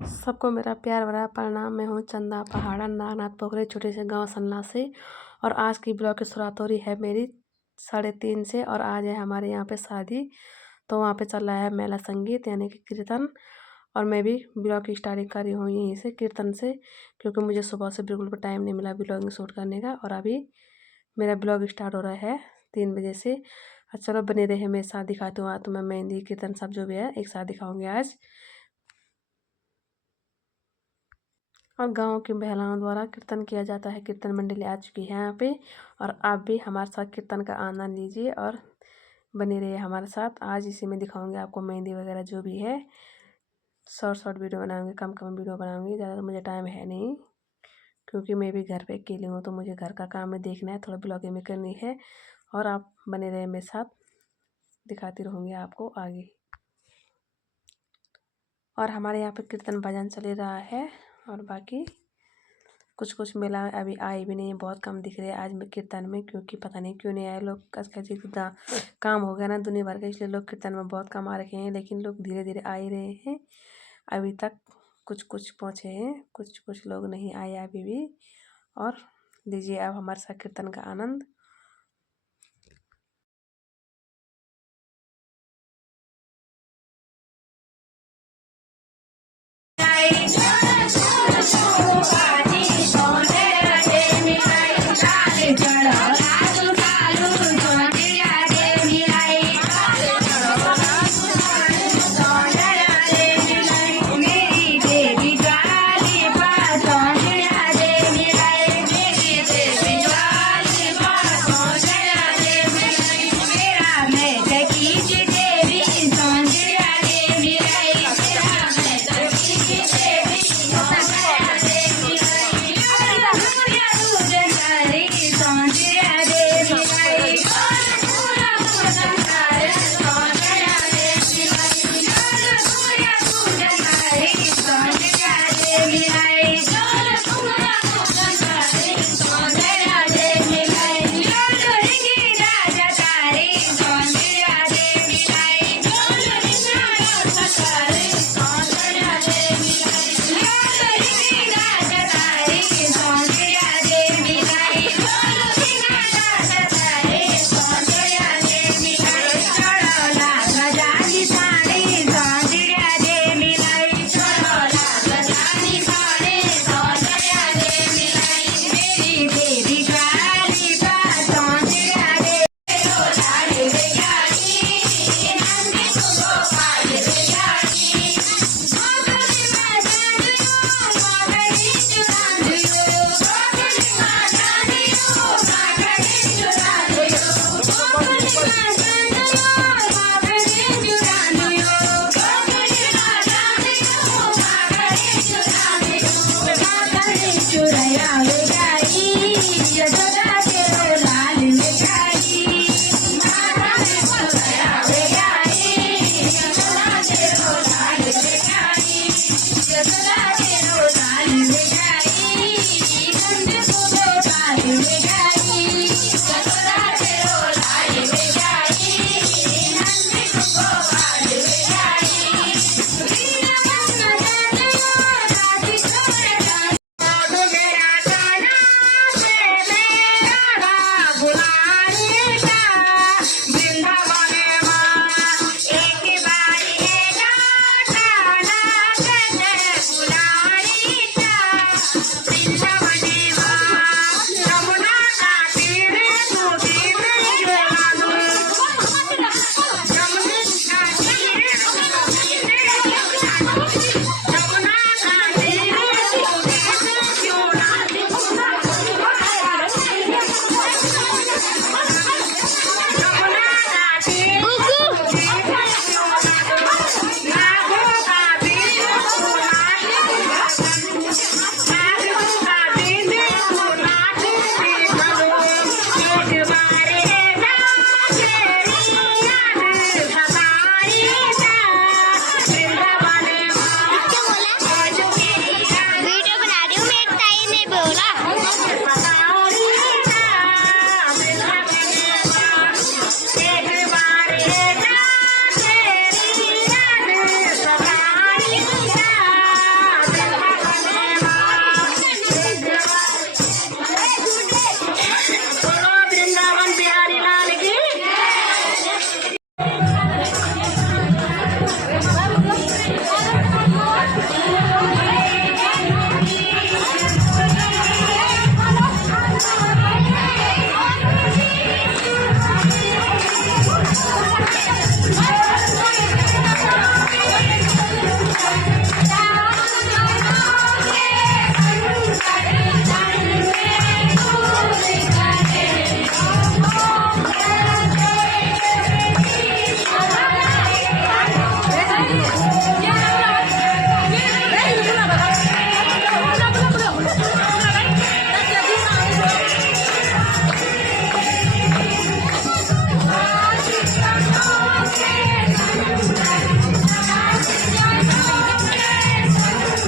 सबको मेरा प्यार भरा प्रणाम। मैं हूँ चंदा पहाड़ा, नागनाथ पोखरे, छोटे से गांव सन्ना से। और आज की ब्लॉग की शुरुआत हो रही है मेरी 3:30 से। और आज है हमारे यहाँ पे शादी, तो वहाँ पे चल रहा है मेला संगीत यानी कि कीर्तन। और मैं भी ब्लॉग की स्टार्टिंग कर रही हूँ यहीं से, कीर्तन से, क्योंकि मुझे सुबह से बिल्कुल भी टाइम नहीं मिला ब्लॉगिंग शूट करने का। और अभी मेरा ब्लॉग स्टार्ट हो रहा है 3 बजे से। चलो बने रहे, मैं साथ दिखाती हूँ। तो मैं मेहंदी कीर्तन सब जो भी है एक साथ दिखाऊँगी आज। और गांव की महिलाओं द्वारा कीर्तन किया जाता है। कीर्तन मंडली आ चुकी है यहाँ पे, और आप भी हमारे साथ कीर्तन का आनंद लीजिए और बने रहिए हमारे साथ। आज इसी में दिखाऊंगी आपको मेहंदी वगैरह जो भी है। शॉर्ट वीडियो बनाऊंगी, कम वीडियो बनाऊंगी, ज़्यादा मुझे टाइम है नहीं, क्योंकि मैं भी घर पे अकेली हूँ, तो मुझे घर का काम में देखना है, थोड़ा ब्लॉगिंग में करनी है। और आप बने रहे मेरे साथ, दिखाती रहूँगी आपको आगे। और हमारे यहाँ पे कीर्तन भजन चल रहा है। और बाकी कुछ मेला अभी आए भी नहीं है, बहुत कम दिख रहे हैं आज में कीर्तन में, क्योंकि पता नहीं क्यों नहीं आए लोग। आजकल जी काम हो गया ना दुनिया भर का, इसलिए लोग कीर्तन में बहुत कम आ रखे हैं। लेकिन लोग धीरे धीरे आ ही रहे हैं। अभी तक कुछ पहुँचे हैं, कुछ लोग नहीं आए अभी भी। और लीजिए अब हमारे साथ कीर्तन का आनंद।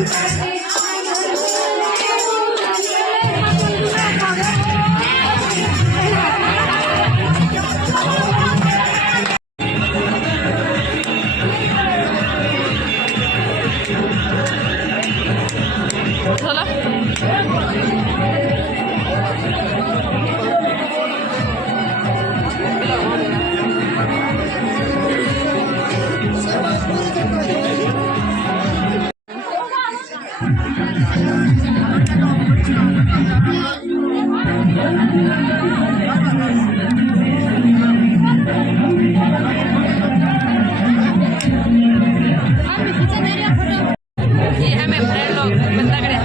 ये हमें फ्रेंड लोग बंदा करे